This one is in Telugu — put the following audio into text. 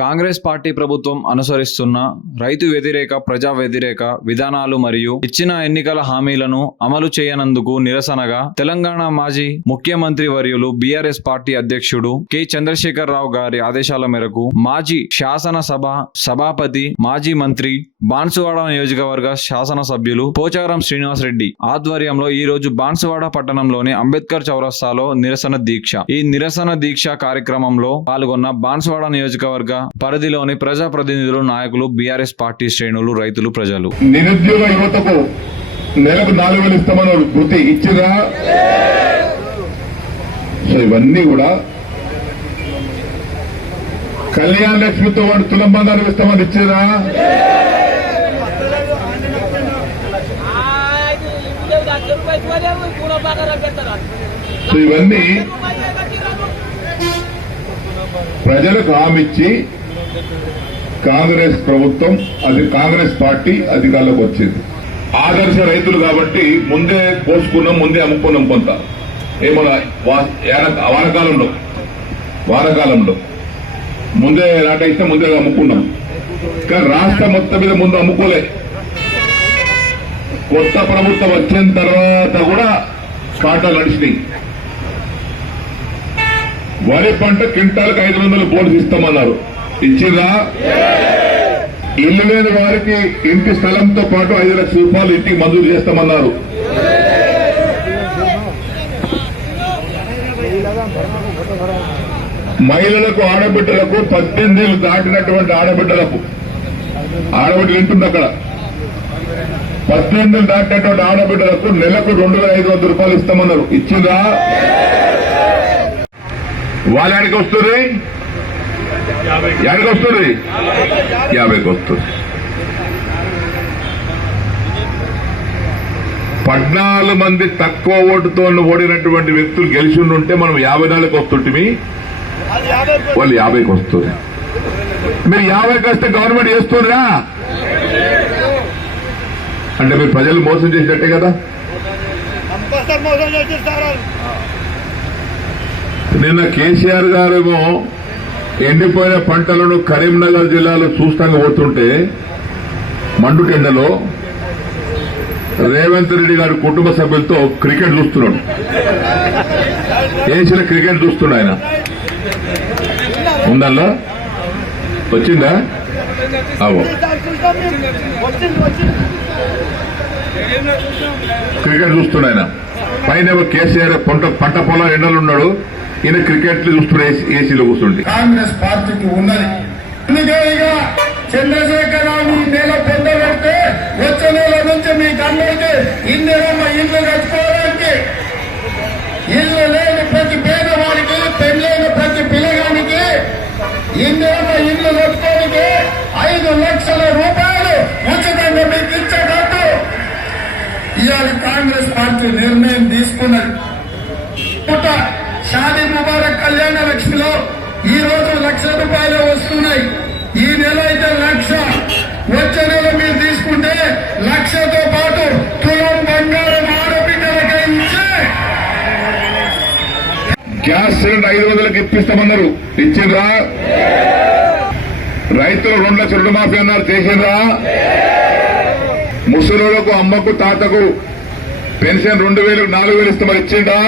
కాంగ్రెస్ పార్టీ ప్రభుత్వం అనుసరిస్తున్న రైతు వ్యతిరేక ప్రజా వ్యతిరేక విధానాలు మరియు ఇచ్చిన ఎన్నికల హామీలను అమలు చేయనందుకు నిరసనగా తెలంగాణ మాజీ ముఖ్యమంత్రి వర్యులు బీఆర్ఎస్ పార్టీ అధ్యక్షుడు కె చంద్రశేఖర్ రావు గారి ఆదేశాల మేరకు మాజీ శాసనసభ సభాపతి మాజీ మంత్రి బాన్సువాడ నియోజకవర్గ శాసనసభ్యులు పోచారం శ్రీనివాస్ రెడ్డి ఆధ్వర్యంలో ఈ రోజు బాన్సువాడ పట్టణంలోని అంబేద్కర్ చౌరస్తాలో నిరసన దీక్ష ఈ నిరసన దీక్ష కార్యక్రమంలో పాల్గొన్న బాన్సువాడ నియోజకవర్గ పరిధిలోని ప్రజా ప్రతినిధులు నాయకులు బీఆర్ఎస్ పార్టీ శ్రేణులు రైతులు ప్రజలు నిరుద్యోగ యువతకు నెలకు 4,000 ఇస్తామని వృత్తి ఇచ్చిరా. సో ఇవన్నీ కూడా కళ్యాణ లక్ష్మితో వాడు తులం బంధాలు ఇస్తామని ఇచ్చిరా. సో ఇవన్నీ ప్రజలకు హామీ ఇచ్చి కాంగ్రెస్ ప్రభుత్వం కాంగ్రెస్ పార్టీ అధికారంలోకి వచ్చింది. ఆదర్శ రైతులు కాబట్టి ముందే కోసుకున్నాం, ముందే అమ్ముకున్నాం. కొంత ఏమన్నా వానకాలంలో ముందే నాటైతే ముందే అమ్ముకున్నాం. కానీ రాష్ట్రం మొత్తం మీద ముందు అమ్ముకోలే. కొత్త ప్రభుత్వం వచ్చిన తర్వాత కూడా కాటాలు నడిచినాయి. వరి పంట క్వింటాలకు 500 బోనస్ ఇస్తామన్నారు. ఇచ్చిరా. ఇల్లు లేని వారికి ఇంటి స్థలంతో పాటు 5 లక్షల రూపాయలు ఇంటికి మంజూరు చేస్తామన్నారు. మహిళలకు ఆడబిడ్డలకు 18 ఏళ్లు దాటినటువంటి ఆడబిడ్డలు వింటుంది అక్కడ. 18 ఏళ్లు దాటినటువంటి ఆడబిడ్డలకు నెలకు 2,500 రూపాయలు ఇస్తామన్నారు. ఇచ్చిందా? వాళ్ళ ఎక్కడికి వస్తుంది? 50కి వస్తుంది. 14 మంది తక్కువ ఓటుతో ఓడినటువంటి వ్యక్తులు గెలిచి ఉంటే మనం 54కి వస్తుంటే వాళ్ళు 50కి వస్తుంది. మీరు 50కి వస్తే గవర్నమెంట్ చేస్తుందా అంటే మీరు ప్రజలు మోసం చేసినట్టే కదా. నిన్న కేసీఆర్ గారేమో ఎండిపోయిన పంటలను కరీంనగర్ జిల్లాలో చూస్తాగా పోతుంటే మండుటెండలో రేవంత్ రెడ్డి గారి కుటుంబ సభ్యులతో క్రికెట్ చూస్తున్నాడు. ఏసిన క్రికెట్ చూస్తున్నాడు ఆయన. ఉందల్లా వచ్చిందా? అవో క్రికెట్ చూస్తున్నాడు ఆయన. పైన కేసీఆర్ పంట పొలం ఎండలు ఉన్నాడు, ఈయన క్రికెట్ చూస్తున్నాడు ఏసీలో కూర్చుంటే. కాంగ్రెస్ పార్టీకి ఉన్నది చంద్రశేఖరరావు నెల పెద్ద పెడితే వచ్చే నెల నుంచి మీకు అందరికీ ఇందిరమ్మ ఇల్లు కట్టుకోవడానికి, ఇల్లు లేని ప్రతి పేదవాడికి, పెళ్ళైన ప్రతి పిల్లగానికి ఇందిరమ్మ ఇల్లు కట్టుకోవడానికి 5 లక్షల రూపాయలు ఉచితంగా మీకు ఇచ్చేటట్టు ఇవాళ కాంగ్రెస్ పార్టీ నిర్ణయం తీసుకున్నది. షాదీ ముబారక్ కళ్యాణ లక్ష్మిలో ఈ రోజు 1,00,000 రూపాయలు వస్తున్నాయి. ఈ నెల అయితే 1,00,000. వచ్చే నెల మీరు తీసుకుంటే 1,00,000తో పాటు తులం బంగారం ఆడబిడ్డలకే ఇచ్చే గ్యాస్ సిలిండర్ 500కి ఇప్పిస్తామన్నారు. ఇచ్చిండ్రా? రైతులు 2 లక్షల రుణమాఫీ అన్నారు. చేసిండ్రా? ముసలులకు అమ్మకు తాతకు పెన్షన్ 2,000 4,000 ఇస్తామని ఇచ్చిండ్రా?